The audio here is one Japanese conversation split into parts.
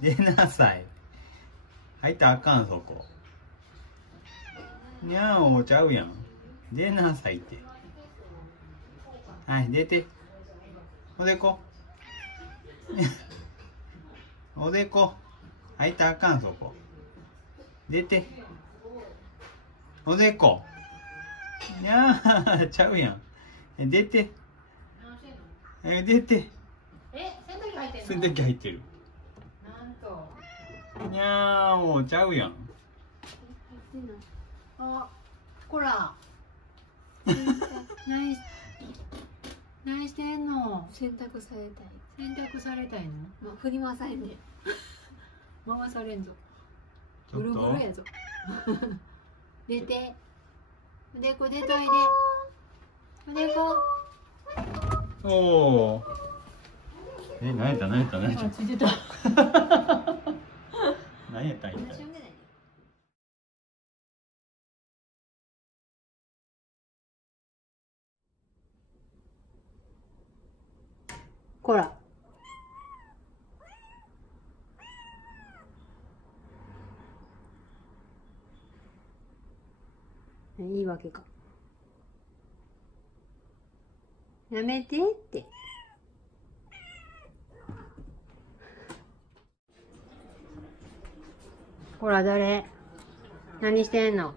出なさい。入ったらあかん、そこ。にゃんおちゃうやん。出なさいって。はい、出て。おでこ。おでこ。入ったらあかん、そこ。出て。おでこ。にゃーちゃうやん。出て。出て。洗濯機入ってる。なんと。にゃーもうちゃうやん。あ、こら。何してんの？洗濯されたい。洗濯されたいの？まあ、振り回されんねん。回されんぞ。ちょっとぐるぐるやぞ。出て。おでこ出といで。おでこ。おお。何やった何やった何やった。ついてた。何やったん一体。こら。いいわけか。やめてって。ほら誰？何してんの？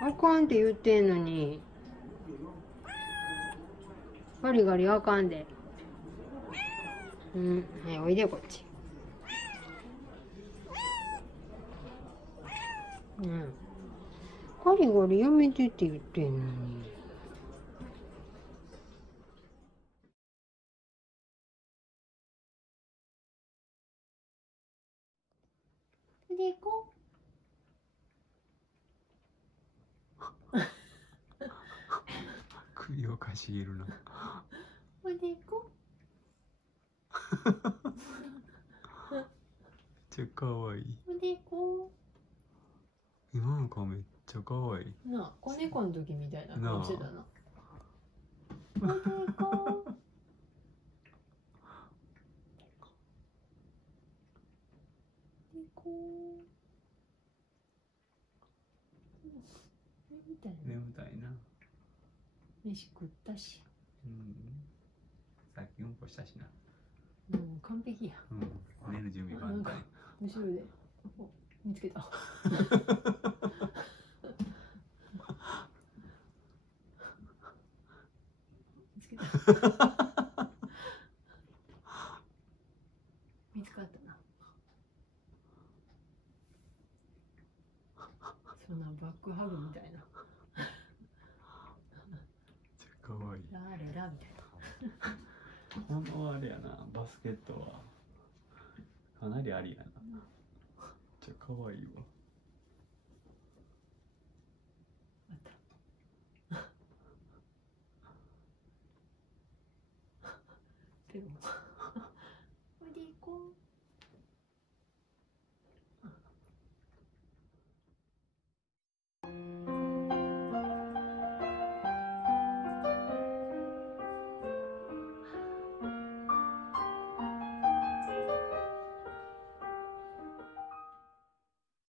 あかんって言ってんのに。ガリガリあかんで。うん、はい、おいでこっち。うん。ガリガリやめてって言ってんのに。でこ。首をかしげるな。おでこ。めっちゃ可愛い。おでこ。今の顔めっちゃ可愛い。なあ、子猫の時みたいな顔してたな。おでこ。でこ。眠たいな。眠たいな。飯食ったし。うん。さっきうんこしたしな。うん、完璧や。うん。寝る準備万端。後ろで。お、見つけた。見つけた。見つかったな。そんなバックハグみたいな。めっちゃ可愛い。ラーレラみたいな。このあれやな、バスケットはかなりありやな。めっちゃ可愛いわ。また。でも。